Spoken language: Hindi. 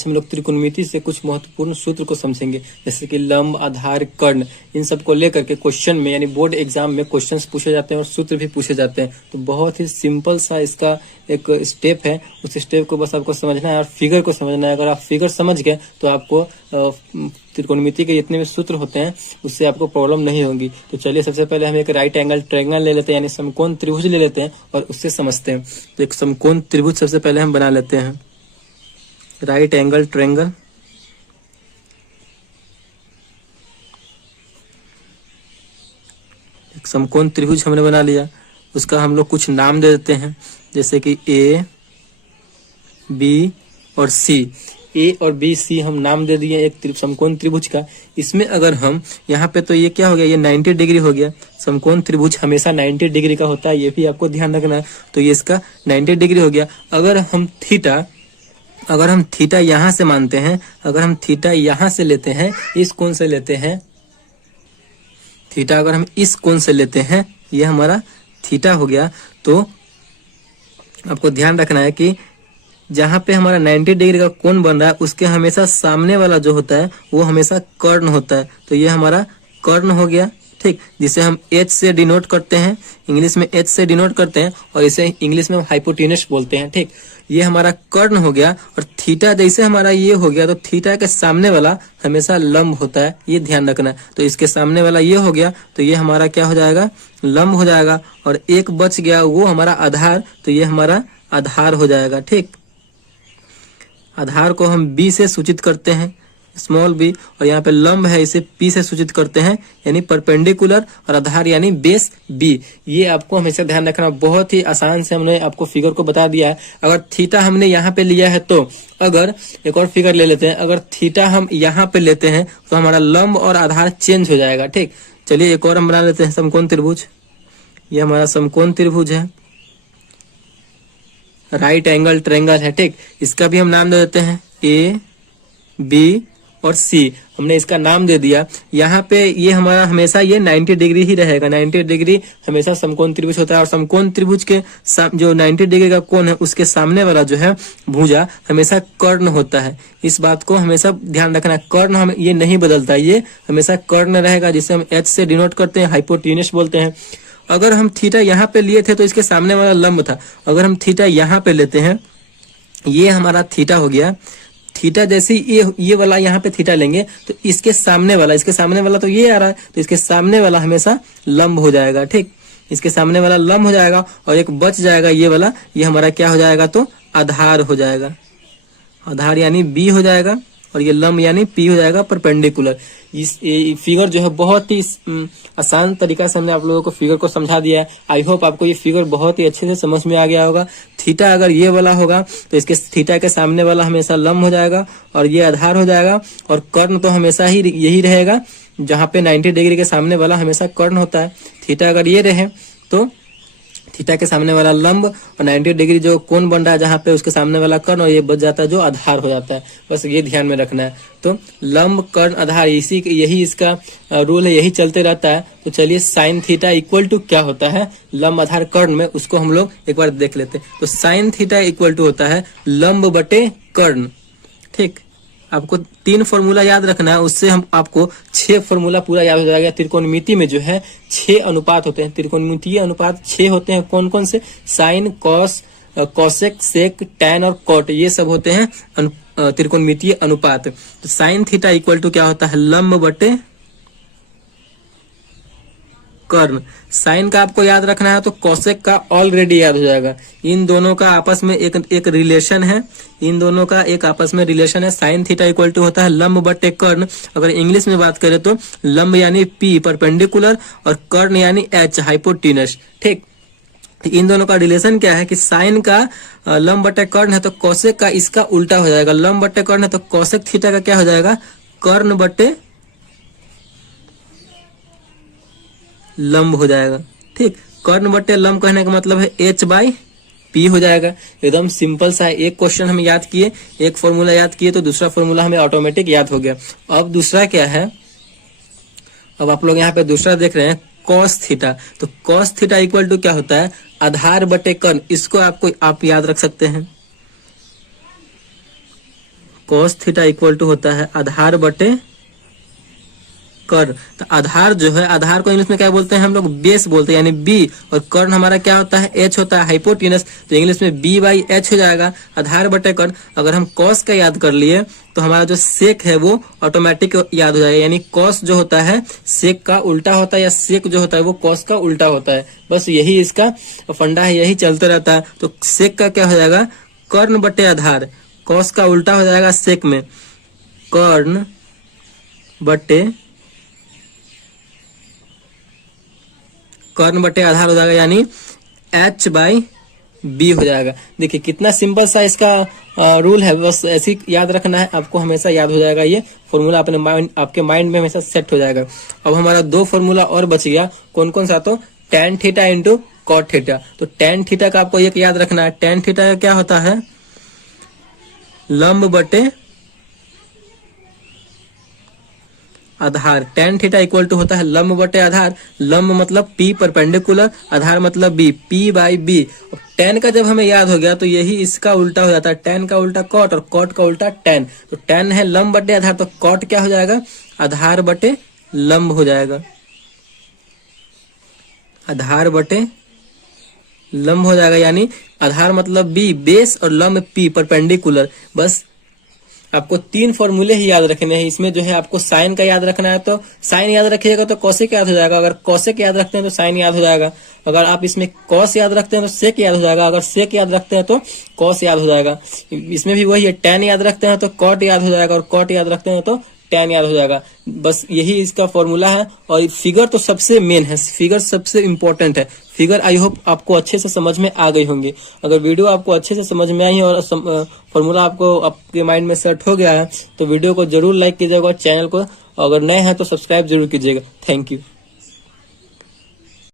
हम लोग त्रिकोणमिति से कुछ महत्वपूर्ण सूत्र को समझेंगे, जैसे कि लंब, आधार, कर्ण, इन सब को लेकर के क्वेश्चन में यानी बोर्ड एग्जाम में क्वेश्चंस पूछे जाते हैं और सूत्र भी पूछे जाते हैं। तो बहुत ही सिंपल सा इसका एक स्टेप है, उस स्टेप को बस आपको समझना है और फिगर को समझना है। अगर आप फिगर समझ गए तो आपको त्रिकोणमिति के जितने भी सूत्र होते हैं उससे आपको प्रॉब्लम नहीं होगी। तो चलिए सबसे पहले हम एक राइट एंगल ट्रायंगल ले लेते हैं, यानी समकोण त्रिभुज ले लेते हैं और उससे समझते हैं। तो एक समकोण त्रिभुज सबसे पहले हम बना लेते हैं, राइट एंगल ट्रायंगल। एक समकोण त्रिभुज हमने बना लिया, उसका हम लोग कुछ नाम दे देते हैं, जैसे कि ए, बी और सी। ए और बी, सी हम नाम दे दिए एक समकोण त्रिभुज का। इसमें अगर हम यहाँ पे, तो ये क्या हो गया, ये 90 डिग्री हो गया। समकोण त्रिभुज हमेशा 90 डिग्री का होता है, ये भी आपको ध्यान रखना है। तो ये इसका 90 डिग्री हो गया। अगर हम थीटा यहाँ से मानते हैं, अगर हम थीटा यहाँ से लेते हैं, इस कोण से लेते हैं, थीटा अगर हम इस कोण से लेते हैं, ये हमारा थीटा हो गया। तो आपको ध्यान रखना है कि जहाँ पे हमारा 90 डिग्री का कोण बन रहा है उसके हमेशा सामने वाला जो होता है वो हमेशा कर्ण होता है। तो ये हमारा कर्ण हो गया, ठीक, जिसे हम H से डिनोट करते हैं, इंग्लिश में H से डिनोट करते हैं और इसे इंग्लिश में हाइपोटेनस बोलते हैं, ठीक। ये हमारा कर्ण हो गया। और थीटा जैसे हमारा ये हो गया, तो थीटा के सामने वाला हमेशा लंब होता है, ये ध्यान रखना है। तो इसके सामने वाला ये हो गया, तो ये हमारा क्या हो जाएगा, लंब हो जाएगा। और एक बच गया वो हमारा आधार, तो ये हमारा आधार हो जाएगा, ठीक। आधार को हम बी से सूचित करते हैं, स्मॉल बी, और यहाँ पे लंब है इसे पी से सूचित करते हैं, यानी परपेंडिकुलर, और आधार यानी बेस बी। ये आपको हमेशा ध्यान रखना। बहुत ही आसान से हमने आपको फिगर को बता दिया है। अगर थीटा हमने यहाँ पे लिया है, तो अगर एक और फिगर ले लेते हैं, अगर थीटा हम यहाँ पे लेते हैं तो हमारा लंब और आधार चेंज हो जाएगा, ठीक। चलिए एक और हम बना लेते हैं समकोण त्रिभुज। ये हमारा समकोण त्रिभुज है, राइट एंगल ट्रायंगल है, ठीक। इसका भी हम नाम दे देते हैं ए, बी और सी। हमने इसका नाम दे दिया। यहाँ पे ये हमारा हमेशा ये 90 डिग्री ही रहेगा। 90 डिग्री हमेशा समकोण त्रिभुज होता है। और समकोण त्रिभुज के जो 90 डिग्री का कोण है उसके सामने वाला जो है भुजा हमेशा कर्ण होता है। इस बात को हमेशा ध्यान रखना। कर्ण हम ये नहीं बदलता, ये हमेशा कर्ण रहेगा, जिसे हम H से डिनोट करते हैं, हाइपोटेनस बोलते हैं। अगर हम थीटा यहाँ पे लिए थे तो इसके सामने वाला लंब था। अगर हम थीटा यहाँ पे लेते हैं, ये हमारा थीटा हो गया। थीटा जैसे ये वाला यहाँ पे थीटा लेंगे तो इसके सामने वाला तो ये आ रहा है, तो इसके सामने वाला हमेशा लंब हो जाएगा, ठीक। इसके सामने वाला लंब हो जाएगा और एक बच जाएगा ये वाला, ये हमारा क्या हो जाएगा, तो आधार हो जाएगा। आधार यानी बी हो जाएगा और ये लंब यानी पी हो जाएगा, परपेंडिकुलर। इस फिगर जो है बहुत ही आसान तरीका से हमने आप लोगों को फिगर को समझा दिया है। आई होप आपको ये फिगर बहुत ही अच्छे से समझ में आ गया होगा। थीटा अगर ये वाला होगा तो इसके थीटा के सामने वाला हमेशा लंब हो जाएगा और ये आधार हो जाएगा। और कर्ण तो हमेशा ही यही रहेगा, जहाँ पे 90 डिग्री के सामने वाला हमेशा कर्ण होता है। थीटा अगर ये रहे तो थीटा के सामने वाला लंब और 90 डिग्री जो कोण बन रहा है जहाँ पे उसके सामने वाला कर्ण, और ये बच जाता है जो आधार हो जाता है। बस ये ध्यान में रखना है। तो लंब, कर्ण, आधार, यही इसका रूल है, यही चलते रहता है। तो चलिए साइन थीटा इक्वल टू क्या होता है लंब, आधार, कर्ण में, उसको हम लोग एक बार देख लेते हैं। तो साइन थीटा इक्वल टू होता है लंब बटे कर्ण, ठीक। आपको 3 फॉर्मूला याद रखना है, उससे हम आपको 6 फॉर्मूला पूरा याद हो जाएगा। त्रिकोणमिति में जो है 6 अनुपात होते हैं, त्रिकोणमितीय अनुपात 6 होते हैं। कौन कौन से? साइन, कॉस, कोसेक, सेक, टैन और कॉट, ये सब होते हैं त्रिकोणमितीय अनुपात। तो साइन थीटा इक्वल टू क्या होता है, लंब बटे कर्ण। साइन का आपको याद रखना है तो कोसेक का ऑलरेडी याद हो जाएगा। इन दोनों का आपस में एक रिलेशन है, इन दोनों का एक आपस में रिलेशन है। साइन थीटा इक्वल टू होता है लंब बटे कर्ण। अगर इंग्लिश में बात करें तो लंब यानी पी, परपेंडिकुलर, और कर्ण यानी एच, हाइपोटेनस, ठीक। इन दोनों का रिलेशन क्या है कि साइन का लंब बटे कर्ण है तो कोसेक का इसका उल्टा हो जाएगा। लंब बटे कर्ण है तो कोसेक थीटा का क्या हो जाएगा, कर्ण बटे लंब हो जाएगा, ठीक। कर्ण बटे लंब कहने का मतलब है H बाई P हो जाएगा। एकदम सिंपल सा है। एक क्वेश्चन हम याद किए, एक फॉर्मूला याद किए तो दूसरा फॉर्मूला हमें ऑटोमेटिक याद हो गया। अब दूसरा क्या है, अब आप लोग यहाँ पे दूसरा देख रहे हैं कॉस थीटा। तो कॉस थीटा इक्वल टू क्या होता है, आधार बटे कर्ण। इसको आप याद रख सकते हैं। cos थीटा इक्वल टू होता है आधार बटे कर्ण। तो आधार जो है, आधार को इंग्लिश में क्या बोलते हैं हम लोग, बेस बोलते हैं, यानी बी, और कर्ण हमारा क्या होता है, एच होता है, हाइपोटेनस, तो इंग्लिश में बी बाई एच हो जाएगा, आधार बटे कर्ण। अगर हम कॉस का याद कर लिए तो हमारा जो सेक है वो ऑटोमेटिक याद हो जाएगा, यानी कॉस जो होता है सेक का उल्टा होता है, या सेक जो होता है वो कॉस का उल्टा होता है। बस यही इसका फंडा है, यही चलते रहता है। तो सेक का क्या हो जाएगा, कर्ण बटे आधार, कॉस का उल्टा हो जाएगा सेक में, कर्ण बटे कर्ण बटे आधार हो जाएगा, यानी h बाई बी हो जाएगा। देखिए कितना सिंपल सा इसका रूल है, बस ऐसे ही याद रखना है, आपको हमेशा याद हो जाएगा, ये फॉर्मूला अपने आपके माइंड में हमेशा सेट हो जाएगा। अब हमारा दो फॉर्मूला और बच गया, कौन कौन सा, तो tan theta into cot theta. तो tan थीटा का आपको एक याद रखना है, tan थीटा का क्या होता है, लंब बटे आधार। tan थीटा इक्वल टू होता है लंब बटे आधार, लंब मतलब p परपेंडिकुलर, आधार मतलब b, p by B. tan का जब हमें याद हो गया तो यही इसका उल्टा हो जाता है, tan का उल्टा कॉट और कॉट का उल्टा tan। तो tan है लंब बटे आधार, तो कॉट क्या हो जाएगा, आधार बटे लंब हो जाएगा, आधार बटे लंब हो जाएगा, यानी आधार मतलब b बेस और लंब p परपेंडिकुलर। बस आपको तीन फॉर्मूले ही याद रखने हैं। इसमें जो है आपको साइन का याद रखना है, तो साइन याद रखिएगा तो कॉसेक याद हो जाएगा, अगर कॉसेक याद रखते हैं तो साइन याद हो जाएगा, अगर आप इसमें कॉस याद रखते हैं तो सेक याद हो जाएगा, अगर सेक याद रखते हैं तो कॉस याद हो जाएगा। इसमें भी वही है, tan याद रखते हैं तो कॉट याद हो जाएगा, और कॉट याद रखते हैं तो tan याद हो जाएगा। बस यही इसका फॉर्मूला है, और फिगर तो सबसे मेन है, फिगर सबसे इंपॉर्टेंट है। फिगर आई होप आपको अच्छे से समझ में आ गई होंगी। अगर वीडियो आपको अच्छे से समझ में आई और फॉर्मूला आपको आपके माइंड में सेट हो गया है तो वीडियो को जरूर लाइक कीजिएगा, और चैनल को अगर नए हैं तो सब्सक्राइब जरूर कीजिएगा। Thank you.